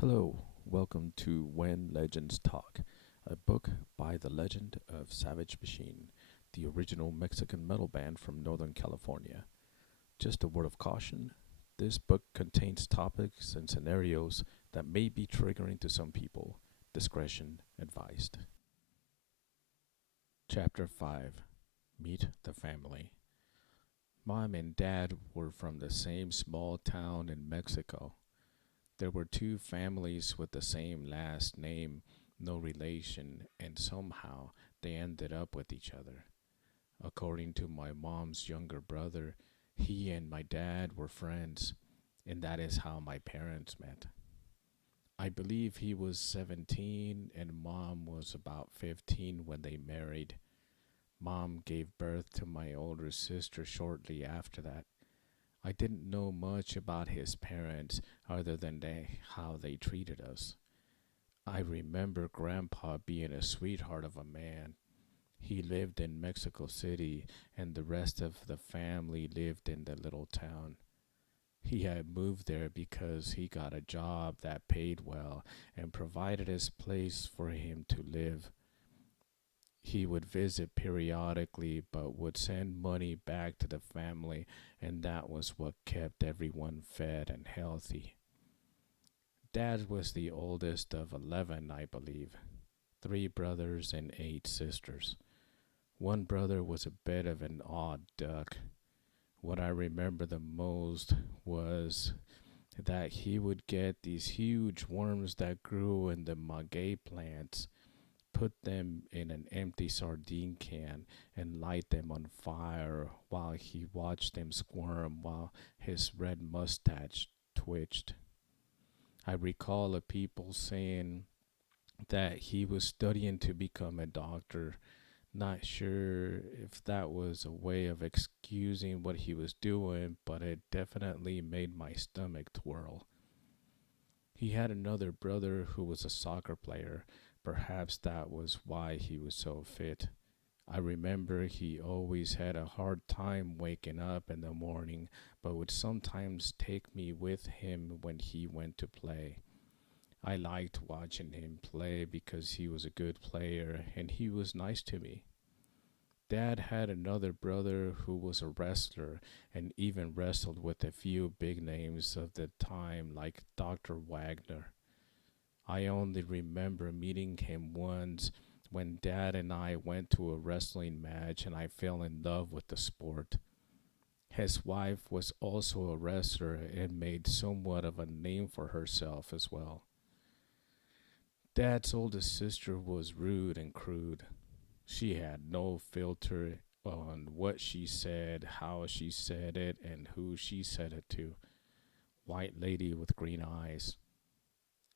Hello, welcome to When Legends Talk, a book by the legend of Savage Machine, the original Mexican metal band from Northern California. Just a word of caution, this book contains topics and scenarios that may be triggering to some people. Discretion advised. Chapter 5. Meet the Family. Mom and Dad were from the same small town in Mexico. There were two families with the same last name, no relation, and somehow they ended up with each other. According to my mom's younger brother, he and my dad were friends, and that is how my parents met. I believe he was 17 and mom was about 15 when they married. Mom gave birth to my older sister shortly after that. I didn't know much about his parents other than how they treated us. I remember Grandpa being a sweetheart of a man. He lived in Mexico City, and the rest of the family lived in the little town. He had moved there because he got a job that paid well and provided a place for him to live. He would visit periodically but would send money back to the family, and that was what kept everyone fed and healthy. Dad was the oldest of 11, I believe. Three brothers and eight sisters. One brother was a bit of an odd duck. What I remember the most was that he would get these huge worms that grew in the maguey plants, put them in an empty sardine can, and light them on fire while he watched them squirm while his red mustache twitched. I recall the people saying that he was studying to become a doctor, not sure if that was a way of excusing what he was doing, but it definitely made my stomach twirl. He had another brother who was a soccer player. Perhaps that was why he was so fit. I remember he always had a hard time waking up in the morning, but would sometimes take me with him when he went to play. I liked watching him play because he was a good player and he was nice to me. Dad had another brother who was a wrestler and even wrestled with a few big names of the time like Dr. Wagner. I only remember meeting him once when Dad and I went to a wrestling match and I fell in love with the sport. His wife was also a wrestler and made somewhat of a name for herself as well. Dad's oldest sister was rude and crude. She had no filter on what she said, how she said it, and who she said it to. White lady with green eyes.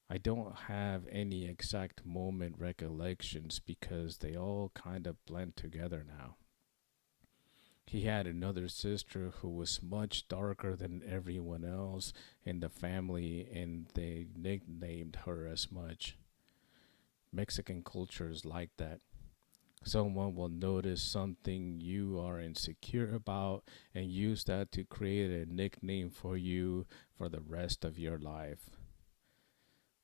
I don't have any exact moment recollections because they all kind of blend together now. He had another sister who was much darker than everyone else in the family, and they nicknamed her as much. Mexican culture is like that. Someone will notice something you are insecure about and use that to create a nickname for you for the rest of your life.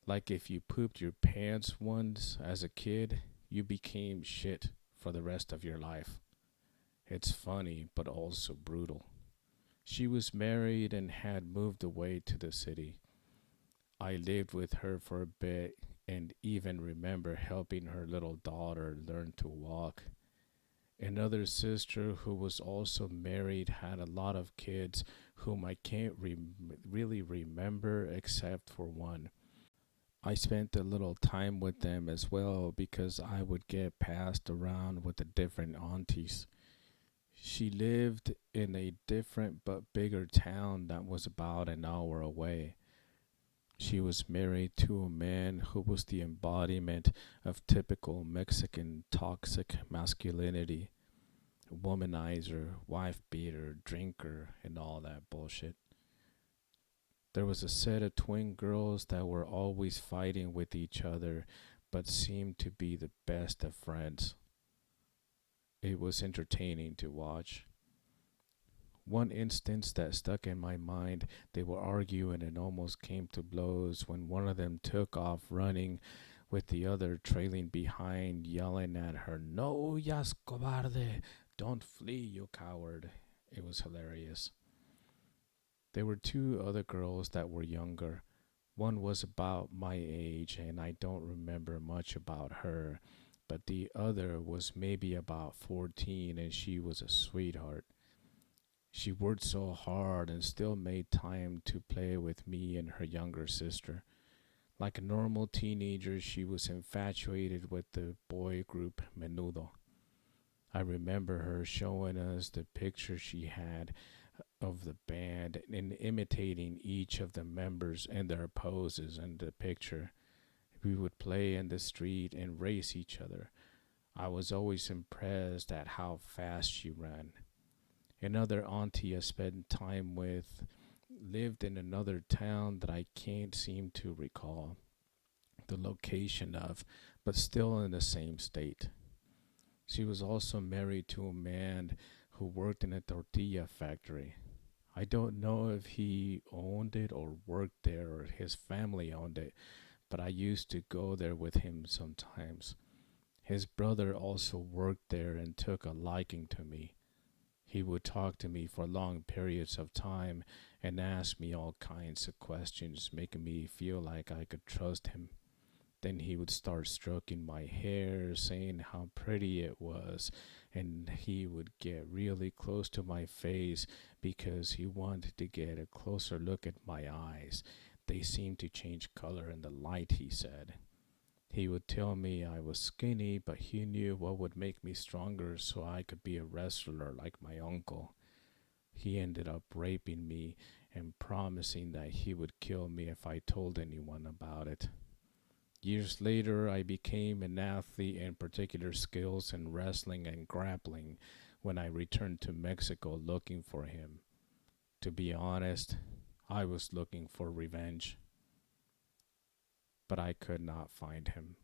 Like if you pooped your pants once as a kid, you became shit for the rest of your life. It's funny, but also brutal. She was married and had moved away to the city. I lived with her for a bit and even remember helping her little daughter learn to walk. Another sister who was also married had a lot of kids whom I can't really remember except for one. I spent a little time with them as well because I would get passed around with the different aunties. She lived in a different but bigger town that was about an hour away. She was married to a man who was the embodiment of typical Mexican toxic masculinity, womanizer, wife beater, drinker, and all that bullshit. There was a set of twin girls that were always fighting with each other but seemed to be the best of friends. It was entertaining to watch. One instance that stuck in my mind, they were arguing and almost came to blows when one of them took off running with the other trailing behind, yelling at her, "No, yas cobarde! Don't flee, you coward!" It was hilarious. There were two other girls that were younger. One was about my age, and I don't remember much about her, but the other was maybe about 14, and she was a sweetheart. She worked so hard and still made time to play with me and her younger sister. Like a normal teenager, she was infatuated with the boy group Menudo. I remember her showing us the picture she had of the band and imitating each of the members and their poses in the picture. We would play in the street and race each other. I was always impressed at how fast she ran. Another auntie I spent time with lived in another town that I can't seem to recall the location of, but still in the same state. She was also married to a man who worked in a tortilla factory. I don't know if he owned it or worked there or his family owned it, but I used to go there with him sometimes. His brother also worked there and took a liking to me. He would talk to me for long periods of time and ask me all kinds of questions, making me feel like I could trust him. Then he would start stroking my hair, saying how pretty it was, and he would get really close to my face because he wanted to get a closer look at my eyes. They seemed to change color in the light, he said. He would tell me I was skinny, but he knew what would make me stronger so I could be a wrestler like my uncle. He ended up raping me and promising that he would kill me if I told anyone about it. Years later, I became an athlete in particular skills in wrestling and grappling when I returned to Mexico looking for him. To be honest, I was looking for revenge, but I could not find him.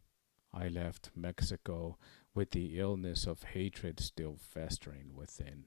I left Mexico with the illness of hatred still festering within.